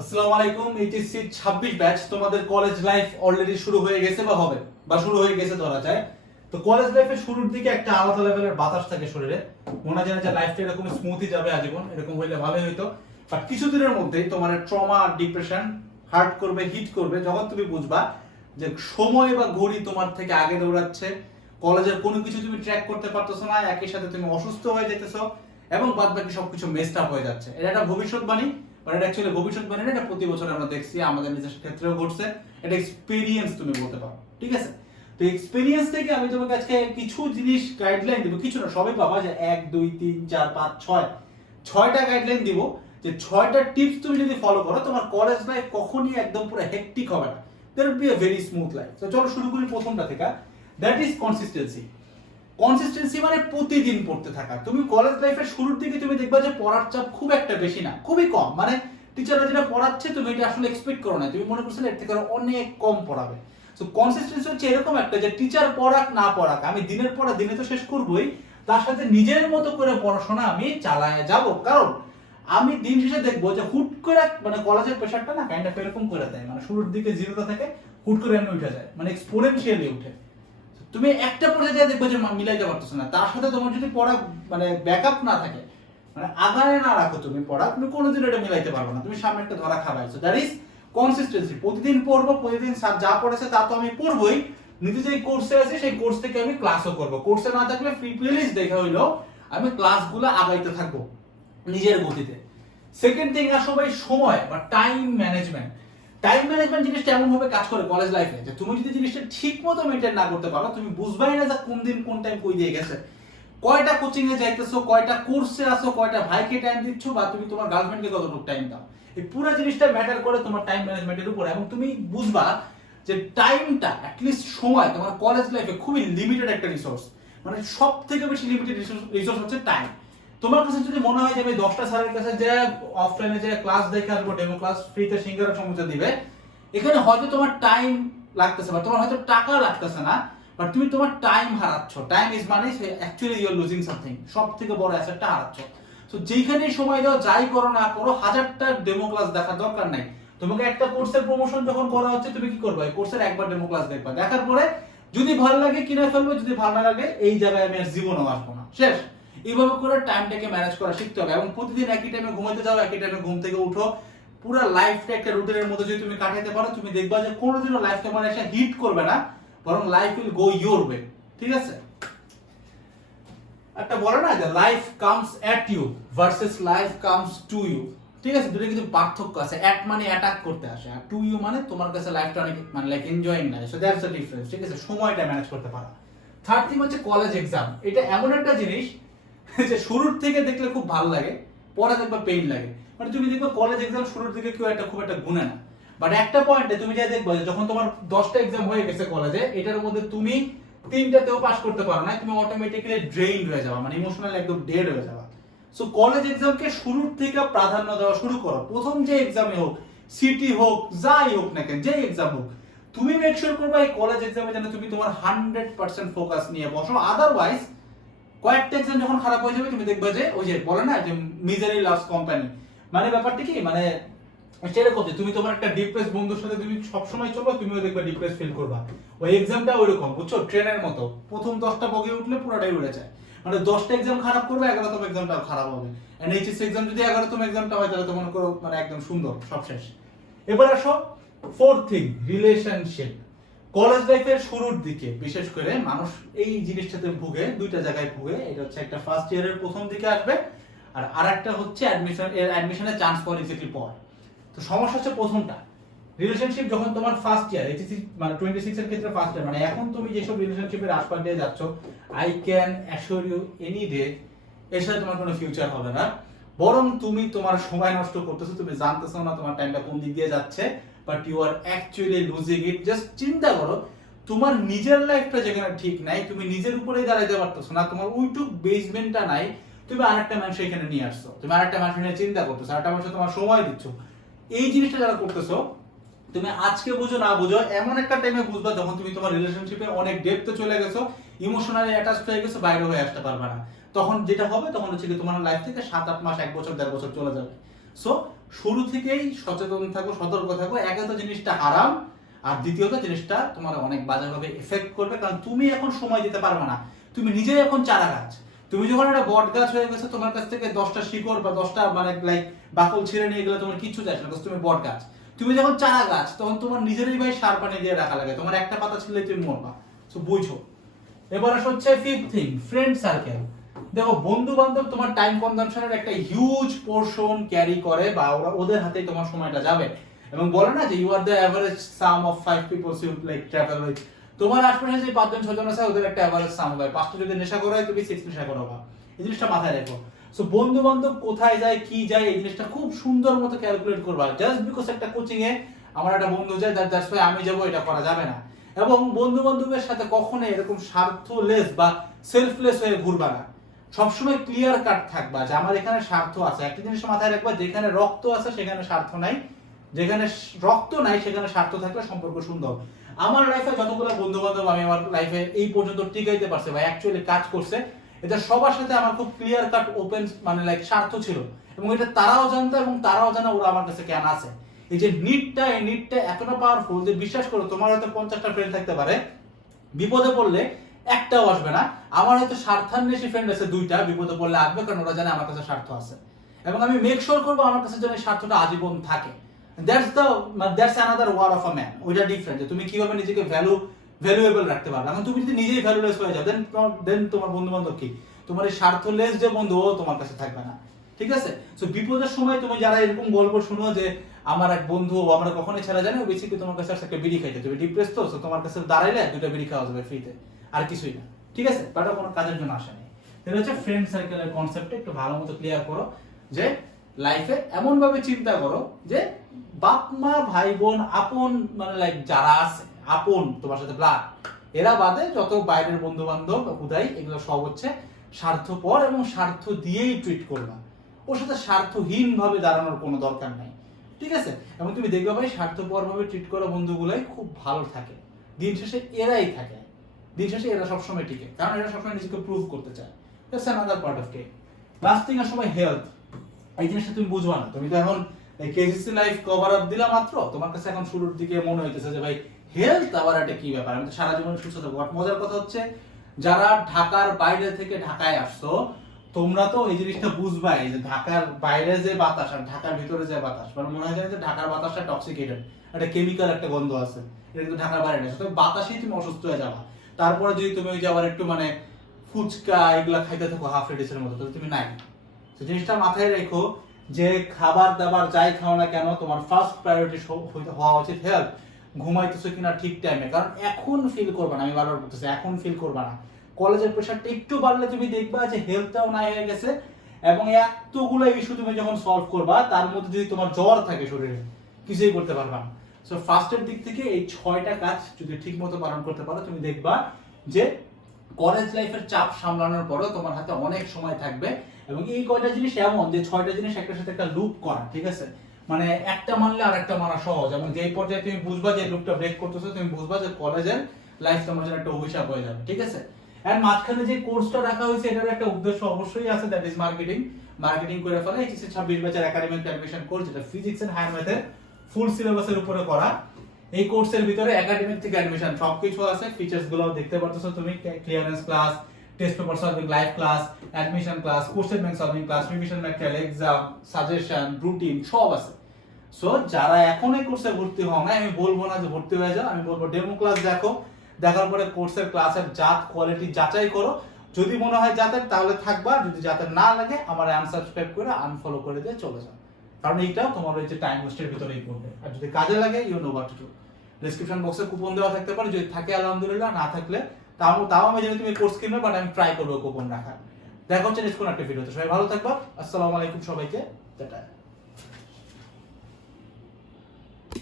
আসসালামু আলাইকুম। HSC 26 batch তোমাদের কলেজ লাইফ অলরেডি শুরু হয়ে গেছে বা হবে বা শুরু হয়ে গেছে ধরা যায়। তো কলেজ লাইফের শুরুর দিকে একটা আলাদা লেভেলের বাতাস থাকে শরীরে, মনে হয় যে লাইফটা এরকম স্মুথই যাবে আজীবন, এরকম হইলে ভালোই হইতো। বাট কিছুদিনের মধ্যেই তোমার ট্রমা, ডিপ্রেশন হার্ট করবে, হিট করবে, যখন তুমি বুঝবা যে সময় বা ঘড়ি তোমার থেকে আগে দৌড়াচ্ছে, কলেজের কোনো কিছু তুমি ট্র্যাক করতে পারতেছো না, একই সাথে তুমি অসুস্থ হয়ে যেতেছো এবং বাদ বাকি সবকিছু মেসড আপ হয়ে যাচ্ছে। এটা একটা ভবিষ্যৎবাণী, বাট এটা অ্যাকচুয়ালি ভবিষ্যৎবাণী না, এটা প্রতি বছর আমরা দেখছি, আমাদের নিজের ক্ষেত্রেও ঘটছে। এটা এক্সপেরিয়েন্স তুমি বলতে পারো, ঠিক আছে? তো এক্সপেরিয়েন্স থেকে আমি তোমাকে আজকে কিছু জিনিস গাইডলাইন দিব, কিছু না সবাই পাবা যে 1 2 3 4 5 6 6টা গাইডলাইন দিব, যে 6টা টিপস তুমি যদি ফলো করো তোমার কলেজ লাইফ কখনই একদম পুরো হেক্টিক হবে না, there will be a very smooth life. তো চলো শুরু করি প্রথমটা থেকে, দ্যাট ইজ কনসিস্টেন্সি। কনসিস্টেন্সি মানে প্রতিদিন পড়তে থাকা। তুমি কলেজ লাইফের শুরুর দিকে তুমি দেখবা যে পড়ার চাপ খুব একটা বেশি না, খুবই কম, মানে টিচাররা যেটা পড়াচ্ছে তুমি এটা আসলে এক্সপেক্ট করো না, তুমি মনে করছো এর থেকে অনেক কম পড়াবে। সো কনসিস্টেন্সি হচ্ছে এরকম একটা যে টিচার পড়াক না পড়াক আমি দিনের পর দিনে তো শেষ করবই, তার সাথে নিজের মতো করে পড়াশোনা আমি চালায় যাব। কারণ আমি দিন শেষে দেখবো যে হুট করে মানে কলেজের প্রেশারটা না কাইন্ড অফ এরকম করে দেয়, মানে শুরুর দিকে জিরোটা থেকে হুট করে এমনি উঠে যায়, মানে এক্সপোনেনশিয়ালি উঠে। তুমি একটা পর্যায়ে দেখবে যে মিলাইতে পারতেছ না, তার সাথে তোমার যদি পড়া মানে ব্যাকআপ না থাকে, মানে আগায় না রাখো তুমি পড়া, তুমি কোনোদিন এটা মিলাইতে পারবে না, তুমি সামনে একটা ধরা খাবাইছো। That is consistency. প্রতিদিন পড়বো, প্রতিদিন স্যার যা পড়েছে তা তো আমি পড়বোই, নিজে যে কোর্সে আছে সেই কোর্স থেকে আমি ক্লাসও করবো, কোর্সে না থাকলে ফ্রি প্লেলিস্ট দেখা হইলো আমি ক্লাসগুলো আগাইতে থাকবো নিজের গতিতে। সেকেন্ড থিং আসো ভাই সময় বা টাইম ম্যানেজমেন্ট। টাইম ম্যানেজমেন্ট জিনিসটা এমন ভাবে কাজ করে কলেজ লাইফে যে তুমি যদি জিনিসটা ঠিক মতো মেনটেন না করতে পারো, তুমি বুঝবাই না যে কোন দিন কোন টাইম কই দিয়ে গেছে, কয়টা কোচিং এ যাইতেছো, কয়টা কোর্সে আসো, কয়টা ভাইকে টাইম দিচ্ছ, বা তুমি তোমার গার্লফ্রেন্ডকে কতটুকু টাইম দাও। এই পুরো জিনিসটা ম্যাটার করে তোমার টাইম ম্যানেজমেন্টের উপর। এবং তুমি বুঝবা যে টাইমটা অ্যাটলিস্ট সময় তোমার কলেজ লাইফে খুবই লিমিটেড একটা রিসোর্স, মানে সব থেকে বেশি লিমিটেড রিসোর্স হচ্ছে টাইম। তোমার কাছে যদি মনে হয় যে আমি 10টা স্যারের কাছে যে অফলাইনে যে ক্লাস দেখে আসবো, ডেমো ক্লাস ফ্রিতে সিঙ্গারা সমুদ্র দিবে, এখানে হয়তো তোমার টাইম লাগতেছে বা তোমার হয়তো টাকা লাগতেছে না, বাট তুমি তোমার টাইম হারাচ্ছ। টাইম ইজ মানে actually you are losing something, সব থেকে বড় অ্যাসেটটা হারাচ্ছ। তো যেখানে সময় দাও, যাই করো না করো, হাজারটা ডেমো ক্লাস দেখার দরকার নাই। তোমাকে একটা কোর্সের প্রমোশন যখন করা হচ্ছে, তুমি কি করবে? কোর্সের একবার ডেমো ক্লাস দেখবা, দেখার পরে যদি ভালো লাগে কিনে ফেলবে, যদি ভালো না লাগে এই জায়গায় আমি আর জীবনও আসবো না, শেষ। এইভাবে করে টাইমটাকে ম্যানেজ করা শিখতে হবে। এবং প্রতিদিন একই টাইমে ঘুমাইতে যাও, একই টাইমে ঘুম থেকে উঠো, পুরো লাইফটা একটা রুটিনের মধ্যে যদি তুমি কাটাতে পারো, তুমি দেখবা যে কোনোদিনও লাইফ তোমার এসে হিট করবে না, বরং life will go your way, ঠিক আছে? একটা বলে না যে life comes at you versus life comes to you, ঠিক আছে? দুটো কিন্তু পার্থক্য আছে। এট মানে অ্যাটাক করতে আসে, আর টু ইউ মানে তোমার কাছে লাইফটা অনেক মানে লাইক এনজয়িং লাগে। সো দ্যাটস দ্য ডিফারেন্স, ঠিক আছে? সময়টা ম্যানেজ করতে পারা। থার্ড থিং হচ্ছে কলেজ এক্সাম। এটা এমন একটা জিনিস যে শুরুর থেকে দেখলে খুব ভালো লাগে, পরে দেখবা পেইন লাগে। মানে তুমি দেখবে কলেজ এক্সাম শুরুর দিকে কেউ একটা খুব একটা গুনে না, বাট একটা পয়েন্টে তুমি যা দেখবা যে যখন তোমার 10টা এক্সাম হয়ে গেছে কলেজে, এটার মধ্যে তুমি 3টাতেও পাস করতে পারো না, তুমি অটোমেটিক্যালি ড্রেইন হয়ে যাবা, মানে ইমোশনালি একদম ডেড হয়ে যাবা। সো কলেজ এক্সামকে শুরুর থেকে প্রাধান্য দেওয়া শুরু করো। প্রথম যে এক্সামে হোক, সিটি হোক, যাই হোক না কেন, যে এক্সাম হোক, তুমি মেক শিওর করবা এই কলেজ এক্সামে যেন তুমি তোমার 100% ফোকাস নিয়ে বসো। আদারওয়াইজ কয়েকটা এক্সাম যখন খারাপ হয়ে যাবে, তুমি দেখবে যে ওই যে বলে না যে মিজারি লাভস কোম্পানি, মানে ব্যাপারটা কি, মানে সেরকম যে তুমি তোমার একটা ডিপ্রেস বন্ধুর সাথে তুমি সবসময় চলো, তুমিও দেখবে ডিপ্রেস ফিল করবা। ওই এক্সামটা ওইরকম, বুঝছো, ট্রেনের মতো, প্রথম 10টা বগি উঠলে পুরোটাই উড়ে যায়। মানে 10টা এক্সাম খারাপ করবে, 11তম এক্সামটাও খারাপ হবে। এন্ড এইচএসসি এক্সাম যদি 11তম এক্সামটা হয়, তাহলে তো মনে করো মানে একদম সুন্দর, সব শেষ। এবার আসো ফোর্থ থিং, রিলেশনশিপ। কলেজ লাইফের শুরুর দিকে বিশেষ করে মানুষ এই জিনিসটাতে ভুগে, দুইটা জায়গায় ভুগে। এটা হচ্ছে একটা ফার্স্ট ইয়ারের প্রথম দিকে আসবে, আর আরেকটা হচ্ছে অ্যাডমিশনের চান্স পাওয়ার এক্স্যাক্টলি পর। তো সমস্যা হচ্ছে প্রথমটা, রিলেশনশিপ যখন তোমার ফার্স্ট ইয়ার, এইচএসসি মানে 26 এর ক্ষেত্রে ফার্স্ট ইয়ার, মানে এখন তুমি যেসব রিলেশনশিপের আশপাশ দিয়ে যাচ্ছ, I can assure you any day এর সাথে তোমার কোনো ফিউচার হবে না, বরং তুমি তোমার সময় নষ্ট করতেছো, তুমি জানতেছো না তোমার টাইমটা কোন দিক দিয়ে যাচ্ছে, but you are actually losing it. Just চিন্তা করো, তোমার নিজের লাইফটা যেখানে ঠিক নাই, তুমি নিজের উপরেই দাঁড়াইতে পারতেছো না, তোমার ওইটুক বেসমেন্টটা নাই, তুমি আরেকটা মানুষ এখানে নিয়ে আসছো, তুমি আরেকটা মানুষ নিয়ে চিন্তা করতেছো, আরেকটা মানুষ তোমার সময় দিচ্ছ। এই জিনিসটা যারা করতেছো, তুমি আজকে বুঝো না বুঝো, এমন একটা টাইমে বুঝবা যখন তুমি তোমার রিলেশনশিপে অনেক ডেপথে চলে গেছো, ইমোশনালি অ্যাটাচড হয়ে গেছো, বাইরে হয়ে আসতে পারবে না। তখন যেটা হবে, তখন হচ্ছে কি তোমার লাইফ থেকে 7-8 মাস, 1 বছর, 1.5 বছর চলে যাবে। সো শুরু থেকেই সচেতন থাকো, সতর্ক থাকো। একে তো জিনিসটা হারাম, আর দ্বিতীয়ত জিনিসটা তোমার অনেক বাজেভাবে এফেক্ট করবে, কারণ তুমি এখন সময় দিতে পারবে না। তুমি নিজেই এখন চারা গাছ। তুমি যখন একটা বট গাছ হয়ে গেছে, তোমার কাছ থেকে 10টা শিকড় বা 10টা মানে লাইক বাকল ছিঁড়ে নিয়ে গেলে তোমার কিচ্ছু যায় না, তুমি বট গাছ। তুমি যখন চারা গাছ, তখন তোমার নিজেরই ভাই সার পানি দিয়ে রাখা লাগে, তোমার একটা পাতা ছিঁড়লে তুমি মরবা। তো বুঝো। এবার হচ্ছে ফিফথ থিং, ফ্রেন্ড সার্কেল। দেখো, বন্ধু বান্ধব তোমার টাইম কনজাম্পশনের একটা হিউজ পোরশন ক্যারি করে, বা ওদের হাতেই তোমার সময়টা যাবে। এবং বলে না যে you are the average sum of 5 peoples you like travel with. তোমার আশপাশে যে 5 জন 6 জন আছে, ওদের একটা এভারেজ সাম হবে। 5টা যদি নেশা করে, তুমি 6 নেশা করবা। এই জিনিসটা মাথায় রেখো। সো বন্ধু বান্ধব কোথায় যায়, কি যায়, এই জিনিসটা খুব সুন্দর মতো ক্যালকুলেট করবা। জাস্ট বিকজ একটা কোচিং এ আমার একটা বন্ধু যায়, দ্যাটস ওয়াই আমি যাবো, এটা করা যাবে না। এবং বন্ধু বান্ধবের সাথে কখনোই এরকম স্বার্থলেস বা সেলফলেস হয়ে ঘুরবা না। সবসময় ক্লিয়ার কাট থাকবা যে আমার এখানে স্বার্থ আছে। একটা জিনিস মাথায় রাখবা, যেখানে রক্ত আছে সেখানে স্বার্থ নাই, যেখানে রক্ত নাই সেখানে স্বার্থ থাকলে সম্পর্ক সুন্দর। আমার লাইফে যতগুলো বন্ধু বান্ধব আমি আমার লাইফে এই পর্যন্ত টিকাইতে পারছে বা অ্যাকচুয়ালি কাজ করছে, এটা সবার সাথে আমার খুব ক্লিয়ার কাট ওপেন মানে লাইক স্বার্থ ছিল, এবং এটা তারাও জানতো এবং তারাও জানে ওরা আমার কাছে কেন আছে। এই যে নিডটা, এই নিডটা এতটা পাওয়ারফুল যে বিশ্বাস করো, তোমার হয়তো 50টা ফ্রেন্ড থাকতে পারে, বিপদে পড়লে একটাও আসবে না। আমার হয়তো স্বার্থান্বেষী ফ্রেন্ড আছে 2টা, বিপদে পড়লে আসবে, কারণ ওরা জানে আমার কাছে স্বার্থ আছে। এবং আমি মেক শিওর করবো আমার কাছে যেন এই স্বার্থটা আজীবন থাকে। That's another war of a man. ওইটা ডিফারেন্ট যে তুমি কিভাবে নিজেকে ভ্যালুয়েবল রাখতে পারবে। এখন তুমি যদি নিজেই ভ্যালুলেস হয়ে যাও, দেন তোমার বন্ধু বান্ধব কি? তোমার এই স্বার্থলেস যে বন্ধু, ও তোমার কাছে থাকবে না। ঠিক আছে? সো বিপদের সময় তুমি যারা এরকম গল্প শুনো যে আমার এক বন্ধু আমরা কখনোই ছাড়া জানি, ও বেসিক্যালি তোমার কাছে একটা বিড়ি খাইতে, তুমি ডিপ্রেস তো, তোমার কাছে দাঁড়াইলে 2টা বিড়ি খাওয়া যাবে ফ্রিতে, আর কিছুই না। ঠিক আছে? বাট কোনো কাজের জন্য আসেনি। এটা হচ্ছে ফ্রেন্ড সার্কেলের কনসেপ্টটা একটু ভালো মতো ক্লিয়ার করো, যে লাইফে এমন ভাবে চিন্তা করো যে বাপ মা ভাই বোন আপন মানে লাইক যারা আছে আপন তোমার সাথে ব্লাড, এরা বাদে যত বাইরের বন্ধু বান্ধব উদাই, এগুলো সব হচ্ছে স্বার্থপর, এবং স্বার্থ দিয়েই ট্রিট করবা। ওর সাথে স্বার্থহীন ভাবে দাঁড়ানোর কোনো দরকার নাই। ঠিক আছে? এবং তুমি দেখবে ভাই, স্বার্থপর ভাবে ট্রিট করা বন্ধুগুলাই খুব ভালো থাকে। দিন শেষে এরাই থাকে, দিন শেষে এরা সবসময় টিকে, কারণ এরা সবসময় নিজেকে প্রুভ করতে চায়। That's another part of game. Last thing আর সময় হেলথ। এই জিনিসটা তুমি বুঝবা না। তুমি তো এখন কেজিসি লাইফ কভার আপ দিলা মাত্র, তোমার কাছে এখন শুরুর দিকে মনে হইতেছে যে ভাই হেলথ আবার একটা কি ব্যাপার, আমি তো সারা জীবন সুস্থ থাকবো। মজার কথা হচ্ছে, যারা ঢাকার বাইরে থেকে ঢাকায় আসছো, তোমরা তো এই জিনিসটা বুঝবাই যে ঢাকার বাইরে যে বাতাস আর ঢাকার ভিতরে যে বাতাস, মানে মনে হয় যে ঢাকার বাতাসটা টক্সিকেটেড, একটা কেমিক্যাল একটা গন্ধ আছে। এটা কিন্তু ঢাকার বাইরে নেই, তবে বাতাসেই তুমি অসুস্থ হয়ে যাবা। তারপরে যদি তুমি ওই যে আবার একটু মানে ফুচকা এগুলা খাইতে থাকো হাফ রেডিসের মতো, তাহলে তুমি নাই। তো জিনিসটা মাথায় রেখো যে খাবার দাবার যাই খাও না কেন, তোমার ফার্স্ট প্রায়োরিটি হওয়া উচিত হেলথ। ঘুমাইতেছো কিনা ঠিক টাইমে, কারণ এখন ফিল করবে না, আমি বারবার বলতেছি এখন ফিল করবে না। কলেজের প্রেশারটা একটু বাড়লে তুমি দেখবা যে হেলথটাও নাই হয়ে গেছে, এবং এতগুলো ইস্যু তুমি যখন সলভ করবা, তার মধ্যে যদি তোমার জ্বর থাকে শরীরে, কিছুই করতে পারবা না। সো ফার্স্টের দিক থেকে এই 6টা কাজ যদি ঠিক মতো পালন করতে পারো, তুমি দেখবা যে কলেজ লাইফের চাপ সামলানোর পরও তোমার হাতে অনেক সময় থাকবে। এবং এই কয়টা জিনিস এমন যে 6টা জিনিস একটার সাথে একটা লুপ করা, ঠিক আছে? মানে একটা মানলে আর একটা মানা সহজ, এবং যেই পর্যায়ে তুমি বুঝবা যে লুপটা ব্রেক করতেছো, তুমি বুঝবা যে কলেজের লাইফ তোমার জন্য একটা অভিশাপ হয়ে যাবে। ঠিক আছে? এন্ড মাঝখানে যে কোর্সটা রাখা হয়েছে, এটার একটা উদ্দেশ্য অবশ্যই আছে, দ্যাট ইজ মার্কেটিং করে ফেলা। এইচএসসি 26 ব্যাচের একাডেমিক অ্যাডমিশন কোর্স, যেটা ফিজিক্স এন্ড হায়ার ম্যাথের ফুল সিলেবাসের উপরে করা। এই কোর্সের ভিতরে একাডেমিক থেকে অ্যাডমিশন সবকিছু আছে, ফিচার্স গুলো দেখতে পারতেছো তুমি, clearance class, test paper solving live class, admission class, question bank solving class, revision material, exam, suggestion, routine সব আছে। সো যারা এখন এই কোর্সে ভর্তি হও না, আমি বলবো না যে ভর্তি হয়ে যাও, আমি বলবো ডেমো ক্লাস দেখো, দেখার পরে কোর্সের ক্লাসের জাত কোয়ালিটি যাচাই করো। যদি মনে হয় জাতের, তাহলে থাকবা, যদি জাতের না লাগে আমার আনসাবস্ক্রাইব করে আনফলো করে দিয়ে চলে যাও, কারণ এইটাও তোমার ওই যে টাইম ওয়েস্টের ভিতরেই পড়বে। আর যদি কাজে লাগে, you know what to do. Description বক্সে কুপন দেওয়া থাকতে পারে, যদি থাকে আলহামদুলিল্লাহ, না থাকলে তাও আমি জানি তুমি কোর্স কিনবে, বাট আমি ট্রাই করবো কুপন রাখার। দেখা হচ্ছে নেক্সট কোন একটা ভিডিওতে। সবাই ভালো থাকবা। আসসালামু আলাইকুম সবাইকে। টাটা।